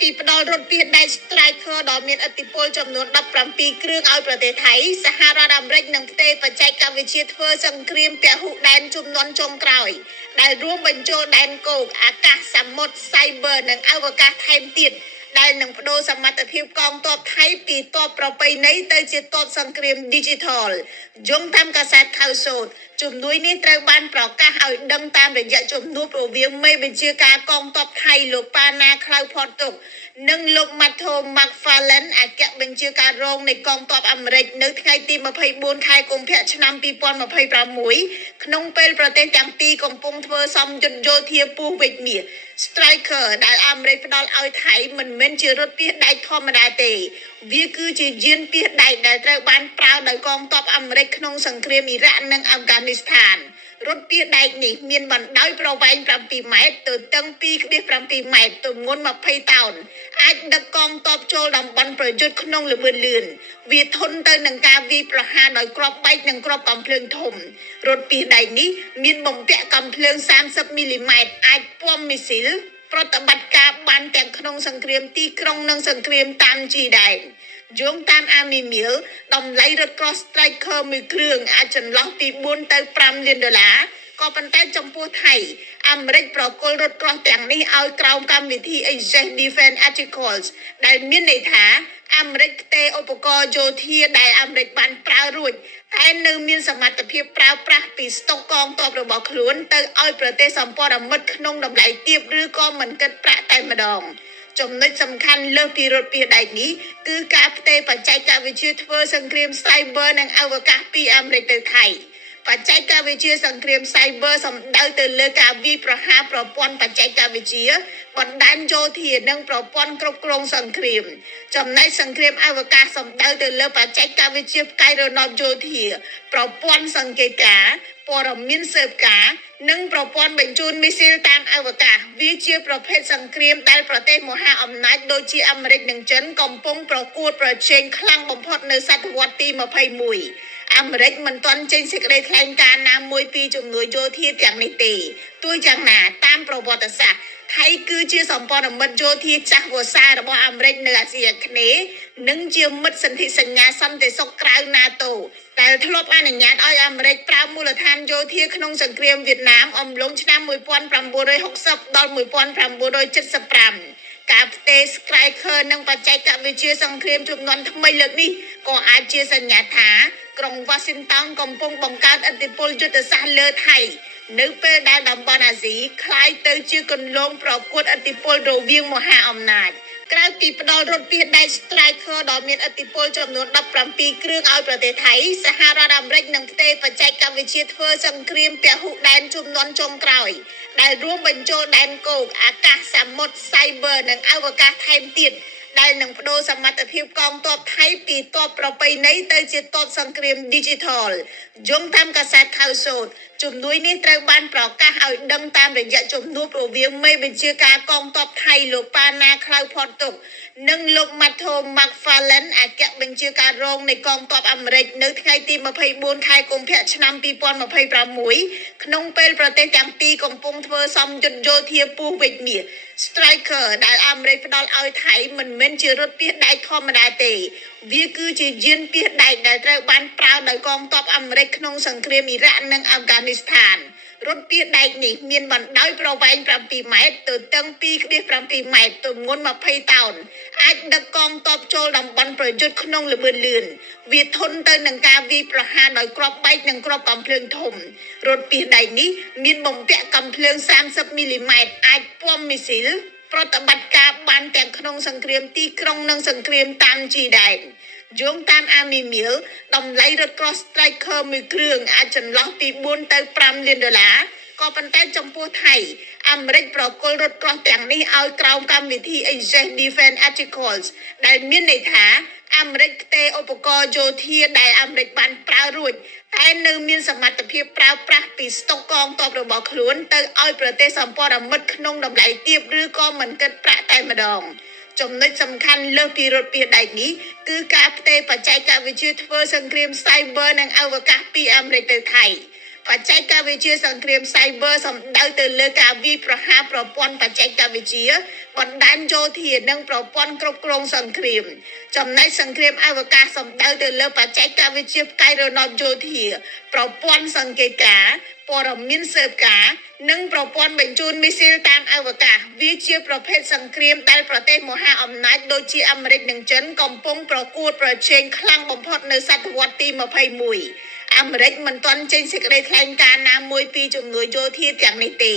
ពីផ្ដល់រថពាសដែក Striker ដ៏មានឥទ្ធិពលចំនួន17គ្រឿងឲ្យប្រទេសថៃសហរដ្ឋអាមេរិកនឹងផ្ទេរបច្ចេកវិទ្យាធ្វើសង្គ្រាមពហុដែនជំនាន់ចុងក្រោយដែលរួមបញ្ចូលដែនគោកអាកាសសមុទ្រ Cyber និងអវកាសថែមទៀតដែលនឹងបដូរសមត្ថភាពកងទ័ពថៃពីទ័ពប្រពៃណីទៅជាទ័ពសង្គ្រាម Digital យោងតាមកាសែតខៅសូតជំនួយនេះត្រូវបានប្រកាសឲ្យដឹងតាមរយៈជំនួបរវាងមេបញ្ជាការកងទ័ពថៃលោកប៉ាណាខ្លៅផតទុកនិងលោកម៉ាថូ ម៉ាក់ហ្វាឡិនអគ្គបញ្ជាការរងនៃកងទ័ពអាមេរិកនៅថ្ងៃទី24ខែកុម្ភៈឆ្នាំ2026ក្នុងពេលប្រទេសទាំងពីរកំពុងធ្វើសំយុទ្ធយោធាពូជវិជ្ជមាស Striker ដែលអាមេរិកផ្ដល់ឲ្យថៃមិនមែនជារថពាសដែកធម្មតាទេវាគឺជាយានពាសដែកដែលត្រូវបានប្រើដោយកងទ័ពអាមេរិកក្នុងសង្គ្រាមអ៊ីរ៉ាក់និងអាហ្វហ្គានីស្ថានរថពាសដែកនេះមានបណ្ដោយប្រវែង7ម៉ែត្រទទឹង2.7ម៉ែត្រទម្ងន់20តោនអាចដឹកកងទ័ពចូលតំបន់ប្រយុទ្ធក្នុងល្បឿនលឿនវាធន់ទៅនឹងការវាយប្រហារដោយគ្រាប់បែកនិងគ្រាប់កាំភ្លើងធំរថពាសដែកនេះមានបំពាក់កាំភ្លើង30មីលីម៉ែត្រអាចពំមីស៊ីលប្រតិបត្តិការបានទាំងក្នុងសង្គ្រាមទីក្រុងនិងសង្គ្រាមតាមជីដែនយោងតាមអាមីមៀលតម្លៃរថ Cross Striker មួយគ្រឿងអាចចន្លោះពី4ទៅ5លានដុល្លារក៏ប៉ុន្តែចំពោះថៃអាមេរិកប្រគល់រថ Cross ទាំងនេះឲ្យក្រោមកម្មវិធី Exchange Defense Articles ដែលមានន័យថាអាមេរិកផ្ទេរឧបករណ៍យោធាដែលអាមេរិកបានប្រើរួចតែនៅមានសមត្ថភាពប្រើប្រាស់ពីស្តុកកងទ័ពរបស់ខ្លួនទៅឲ្យប្រទេសសម្ព័ន្ធមិត្តក្នុងតម្លៃទាបឬក៏មិនគិតប្រាក់តែម្ដងចំណុចសំខាន់លើសពីរថពាសដែកនេះគឺការផ្ទេរបច្ចេកវិទ្យាធ្វើសង្គ្រាម Cyber និងអវកាសពីអាមេរិកទៅថៃបច្ចេកវិទ្យាសង្គ្រាម Cyber សំដៅទៅលើការវាយប្រហារប្រព័ន្ធបច្ចេកវិទ្យាបណ្ដាញយោធានិងប្រព័ន្ធគ្រប់គ្រងសង្គ្រាមចំណែកសង្គ្រាមអវកាសសំដៅទៅលើបច្ចេកវិទ្យាផ្កាយរណបយោធាប្រព័ន្ធសង្កេតការណ៍ព័ត៌មានស៊ើបការណ៍និងប្រព័ន្ធបញ្ជូនមីស៊ីលតាមអវកាសវាជាប្រភេទសង្គ្រាមដែលប្រទេសមហាអំណាចដូចជាអាមេរិកនិងចិនកំពុងប្រកួតប្រជែងខ្លាំងបំផុតនៅសតវត្សទី21អាមេរិកមិនទាន់ចេញសេចក្តីថ្លែងការណ៍ណាមួយពីជំនួយយោធាទាំងនេះទេទោះយ៉ាងណាតាមប្រវត្តិសាស្ត្រថៃគឺជាសម្ព័ន្ធមិត្តយោធាចាស់វស្សារបស់អាមេរិកនៅអាស៊ីអាគ្នេយ៍និងជាមិត្តសន្ធិសញ្ញាសន្តិសុខក្រៅ NATO ដែលធ្លាប់អនុញ្ញាតឲ្យអាមេរិកប្រើមូលដ្ឋានយោធាក្នុងសង្គ្រាមវៀតណាមអំឡុងឆ្នាំ1960ដល់1975ការផ្ទេរ Striker និងបច្ចេកវិទ្យាសង្គ្រាមជំនាន់ថ្មីលើកនេះក៏អាចជាសញ្ញាថាក្រុង Washington កំពុងបង្កើតឥទ្ធិពលយុទ្ធសាស្ត្រលើថៃនៅពេលដែលតំបន់អាស៊ីคล้ายទៅជាគន្លងប្រកួតឥទ្ធិពលរវាងមហាអំណាចក្រៅពីផ្ដល់រថពាសដែក Striker ដ៏មានឥទ្ធិពលចំនួន17គ្រឿងឲ្យប្រទេសថៃសហរដ្ឋអាមេរិកនឹងផ្ទេរបច្ចេកវិទ្យាធ្វើសង្គ្រាមពហុដែនជំនាន់ចុងក្រោយដែលរួមបញ្ចូលដែនគោកអាកាសសមុទ្រ Cyber និងអវកាសថែមទៀតដែលនឹងបដូរសមត្ថភាពកងទ័ពថៃពីទ័ពប្រពៃណីទៅជាទ័ពសង្គ្រាម Digital យោងតាមកាសែតខៅសូតជំនួយនេះត្រូវបានប្រកាសឲ្យដឹងតាមរយៈជំនួបរវាងមេបញ្ជាការកងទ័ពថៃលោកប៉ាណាខ្លៅផតទុកនិងលោកម៉ាថូ ម៉ាក់ហ្វាឡិនអគ្គបញ្ជាការរងនៃកងទ័ពអាមេរិកនៅថ្ងៃទី24ខែកុម្ភៈឆ្នាំ2026ក្នុងពេលប្រទេសទាំងពីរកំពុងធ្វើសំយុទ្ធយោធាពូជវិជ្ជមាស Striker ដែលអាមេរិកផ្ដល់ឲ្យថៃមិនមែនជារថពាសដែកធម្មតាទេវាគឺជាយានពាសដែកដែលត្រូវបានប្រើដោយកងទ័ពអាមេរិកក្នុងសង្គ្រាមអ៊ីរ៉ាក់និងអាហ្វហ្គានីស្ថានរថពាសដែកនេះមានបណ្ដោយប្រវែង7ម៉ែត្រទទឹង2.7ម៉ែត្រទម្ងន់20តោនអាចដឹកកងទ័ពចូលតំបន់ប្រយុទ្ធក្នុងល្បឿនលឿនវាធន់ទៅនឹងការវាយប្រហារដោយគ្រាប់បែកនិងគ្រាប់កាំភ្លើងធំរថពាសដែកនេះមានបំពាក់កាំភ្លើង30មីលីម៉ែត្រអាចពំមីស៊ីលប្រតិបត្តិការបានទាំងក្នុងសង្គ្រាមទីក្រុងនិងសង្គ្រាមតាមជីដែនយោងតាមអាមីមៀលតម្លៃរថ Cross Striker មួយគ្រឿងអាចចន្លោះពី4ទៅ5លានដុល្លារក៏ប៉ុន្តែចំពោះថៃអាមេរិកប្រគល់រថ Cross ទាំងនេះឲ្យក្រោមកម្មវិធី Exchange Defense Articles ដែលមានន័យថាអាមេរិកផ្ទេរឧបករណ៍យោធាដែលអាមេរិកបានប្រើរួចតែនៅមានសមត្ថភាពប្រើប្រាស់ពីស្តុកកងទ័ពរបស់ខ្លួនទៅឲ្យប្រទេសសម្ព័ន្ធមិត្តក្នុងតម្លៃទាបឬក៏មិនគិតប្រាក់តែម្ដងចំណុចសំខាន់លើសពីរថពាសដែកនេះគឺការផ្ទេរបច្ចេកវិទ្យាធ្វើសង្គ្រាម Cyber និងអវកាសពីអាមេរិកទៅថៃ បច្ចេកវិទ្យាសង្គ្រាម Cyber សំដៅទៅលើការវាយប្រហារប្រព័ន្ធបច្ចេកវិទ្យាបណ្ដាញយោធានិងប្រព័ន្ធគ្រប់គ្រងសង្គ្រាមចំណែកសង្គ្រាមអវកាសសំដៅទៅលើបច្ចេកវិទ្យាផ្កាយរណបយោធាប្រព័ន្ធសង្កេតការណ៍ព័ត៌មានស៊ើបការណ៍និងប្រព័ន្ធបញ្ជូនមីស៊ីលតាមអវកាសវាជាប្រភេទសង្គ្រាមដែលប្រទេសមហាអំណាចដូចជាអាមេរិកនិងចិនកំពុងប្រកួតប្រជែងខ្លាំងបំផុតនៅសតវត្សទី21អាមេរិកមិនទាន់ចេញសេចក្តីថ្លែងការណ៍ណាមួយពីជំនួយយោធាទាំងនេះទេ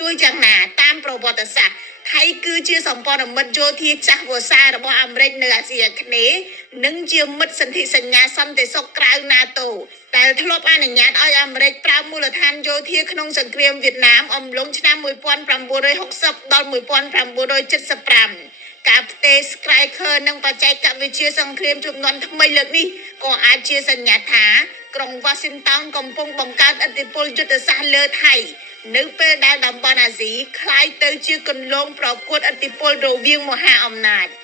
ទោះយ៉ាងណាតាមប្រវត្តិសាស្ត្រថៃគឺជាសម្ព័ន្ធមិត្តយោធាចាស់វស្សារបស់អាមេរិកនៅអាស៊ីអាគ្នេយ៍និងជាមិត្តសន្ធិសញ្ញាសន្តិសុខក្រៅ NATO ដែលធ្លាប់អនុញ្ញាតឲ្យអាមេរិកប្រើមូលដ្ឋានយោធាក្នុងសង្គ្រាមវៀតណាមអំឡុងឆ្នាំ1960ដល់1975ការផ្ទេរ Striker និងបច្ចេកវិទ្យាសង្គ្រាមជំនាន់ថ្មីលើកនេះក៏អាចជាសញ្ញាថាក្រុង Washington កំពុងបង្កើតឥទ្ធិពលយុទ្ធសាស្ត្រលើថៃនៅពេលដែលតំបន់អាស៊ីក្លាយទៅជាគន្លងប្រកួតឥទ្ធិពលរវាងមហាអំណាច។